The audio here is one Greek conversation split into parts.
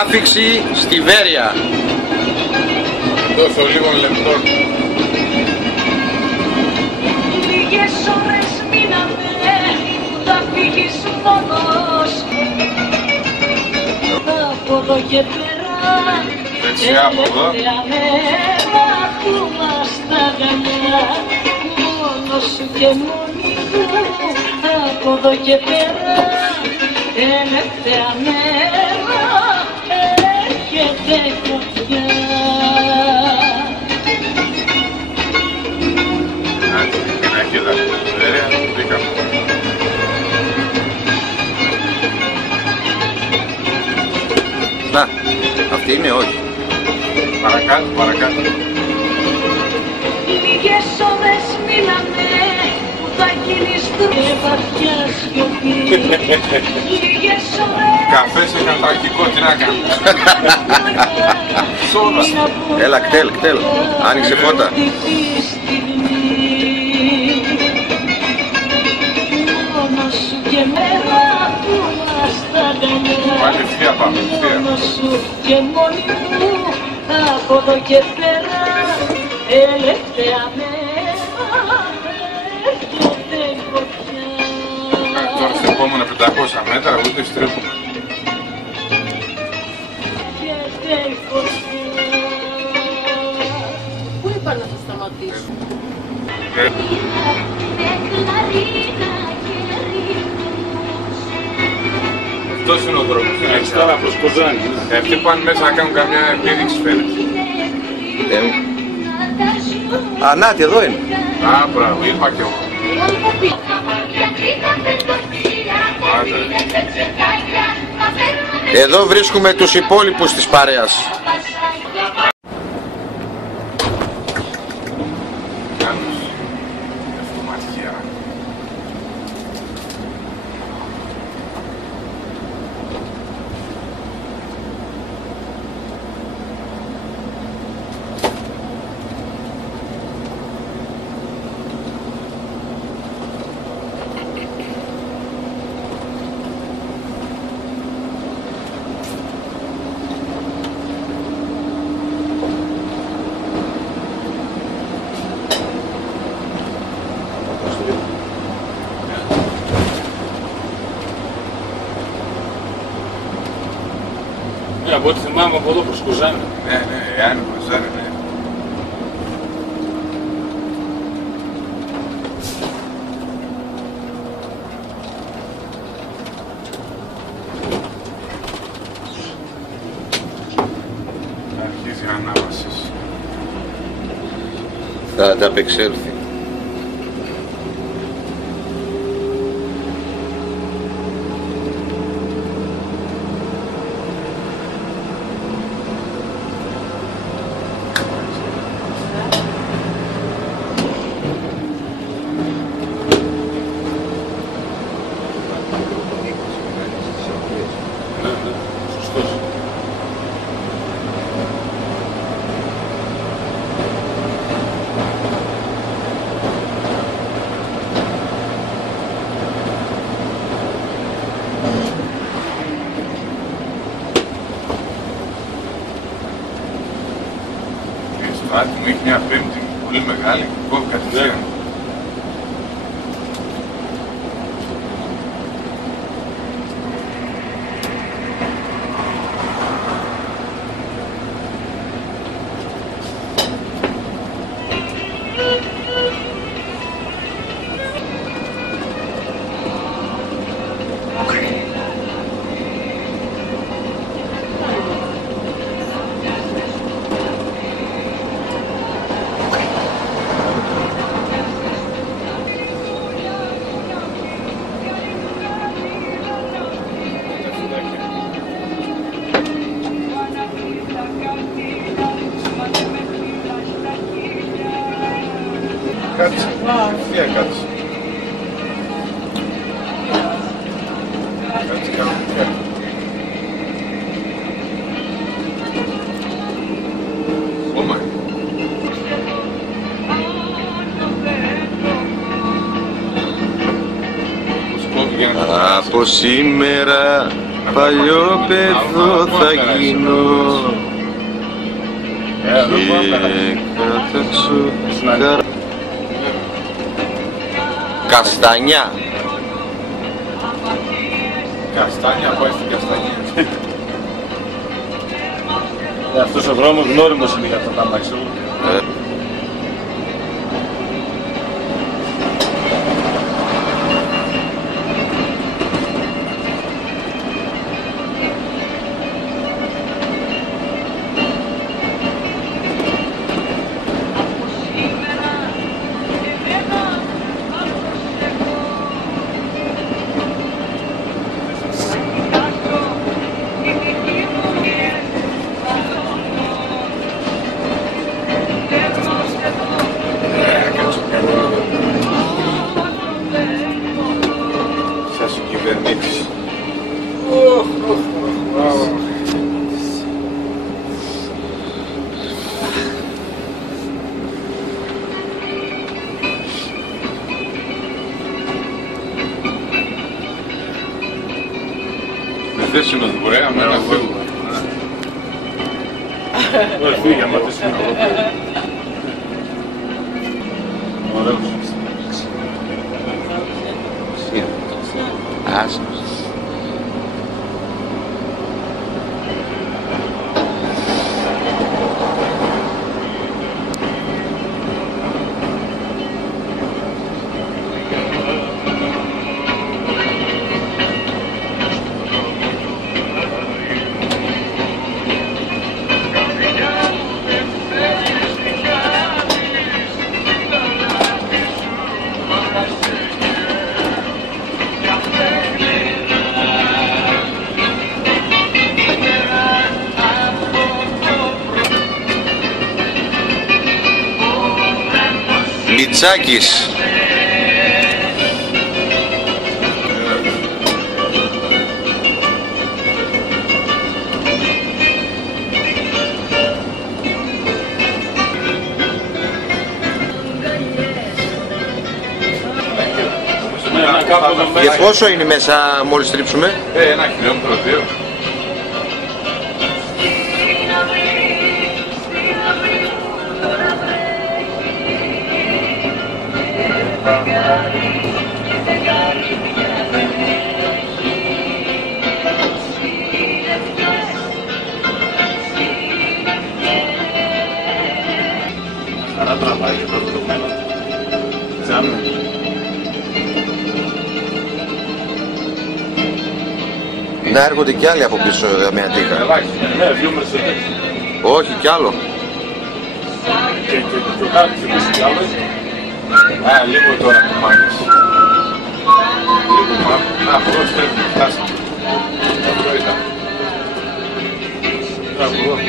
Άφιξη στη Βέρεια. Τόσο λίγων λεπτών. Λίγες ώρες μείναμε που θα φύγεις μόνος. Από εδώ και πέρα τελευταία μέρα που μας τα αγκαλιά. Μόνος σου και μόνη μου. Από εδώ και πέρα τελευταία μέρα έρχεται φωτιά. Να, αυτή είναι, όχι. Παρακάτω, παρακάτω. Λίγες ώρες μίλαμε που θα γίνεις βαθιά σιωπή. Λίγες ώρες. Καφές είναι ανταρκτικό, τι να κάνω. Έλα, κτέλ, κτέλ. Άνοιξε φώτα. Μόνος σου και μέρα που μας τα αγκαλιά. Πάλι ευθεία πάμε, ευθεία. Μόνος σου και μόνη μου. Από εδώ και πέρα τελευταία μέρα έρχεται φωτιά. Τώρα στα επόμενα 500 μέτρα ούτε στρέφουμε. Έρχεται φωτιά. Πού είπα να θα σταματήσω? Αυτός είναι ο δρόμος. Έτσι τώρα προς Κοζάνη. Αυτοί πάνε μέσα να κάνουν καμιά επίδειξη φαίνεται. Α, νάτι, εδώ είναι. Α, μπράβο, είπα κι εγώ. Εδώ βρίσκουμε τους υπόλοιπους της παρέας. Από ό,τι θυμάμαι από εδώ προς Κοζάνη. Ναι, ναι, αν Κοζάνη, ναι. Αρχίζει η ανάβαση. Θα ανταπεξέλθει. Πάτη μου έχει μια πέμπτη πολύ μεγάλη και κόβει κατευθείαν. Κάτσε. Ευθεία κάτσε. Κάτσε κάνω πια. Κόμμα. Από σήμερα παλιό παιδό θα γίνω και κατάξω Καστανιά. Καστάνια, πάει στην Καστανία. Αυτός ο δρόμος γνώριμος είναι για αυτά τα μάξι. Θες είναι ωραία, με ένα φύγουμε. Όχι, φύγε, άμα θες είναι ωραίος. Άσος. Μητσάκης. Και πόσο είναι μέσα μόλις τρίψουμε? 1 χιλιόμετρο, 2. Χαρά τραβάει και το δεδομένο. Τζάμε. Να έρχονται κι άλλοι από πίσω με αντίχα. Ναι, 2 Mercedes. Όχι κι άλλο. Και κάτι κι άλλο. Α, λίγο τώρα που μάθεις. Λίγο μάθεις. Α, πώς φεύγει, φτάσαμε. Αυτό ήταν. Μπράβο.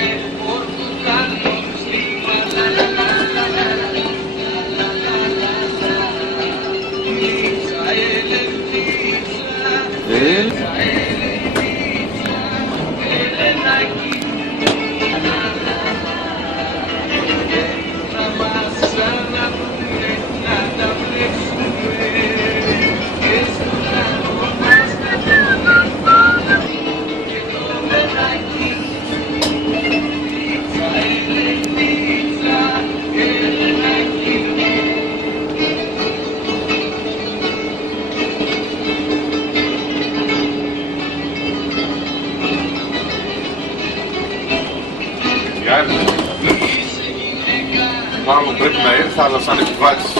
Μάλλον πρέπει να ήρθα, αλλά σαν επιβάτης.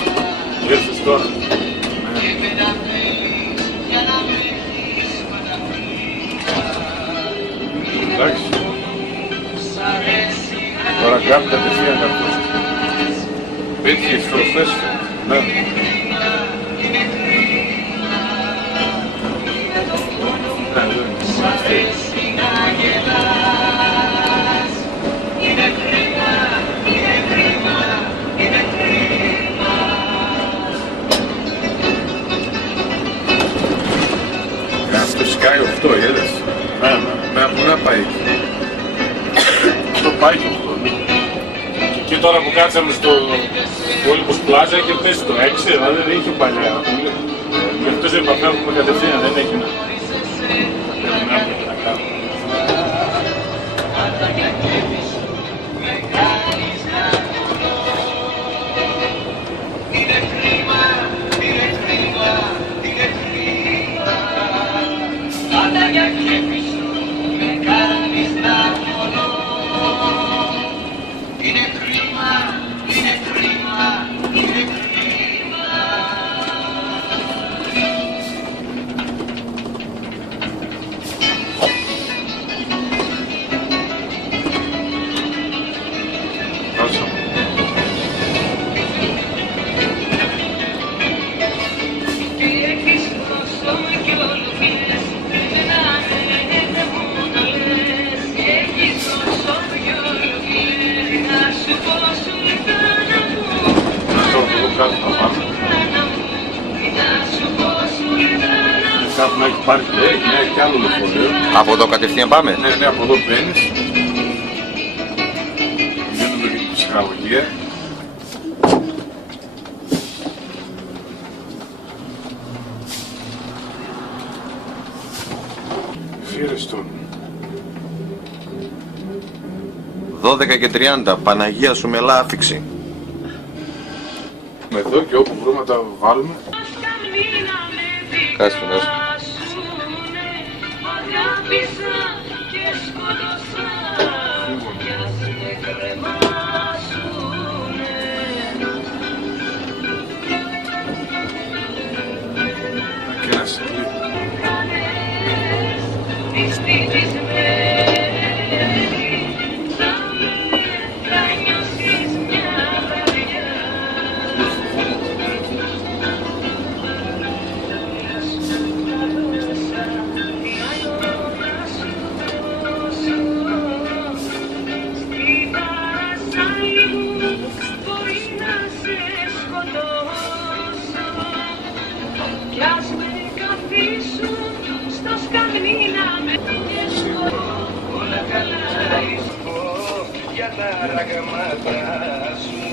Ήρθες τώρα. Εντάξει. Τώρα κάνει κατευθείαν αυτός. Πέτυχε τις χρωστές. Ναι. Αυτό σκάει 8, είδες. Ναι, Πού να πάει. το πάει και αυτό. Και εκεί τώρα που κάτσαμε στο Όλυμπος Πλάζα είχε πέσει το 6, δηλαδή δεν είχε παλιά. Γι' αυτό Νομίζω επαφεύγουμε κατευθείαν, δεν έχει να. Έχουμε άπλο να κάνουμε. Κάπου να έχει πάρει και άλλο λεωφορείο. Από εδώ κατευθείαν πάμε. Ναι, από εδώ μπαίνεις. Βγαίνουμε και την ψυχαγωγία. Φύρεστον. 12:30, Παναγία σου μελά άφηξη. Εδώ και όπου βρούμε να τα βάλουμε. Κάτσε, κάτσε. Και ένα σικλί. Ραγμάτα σου.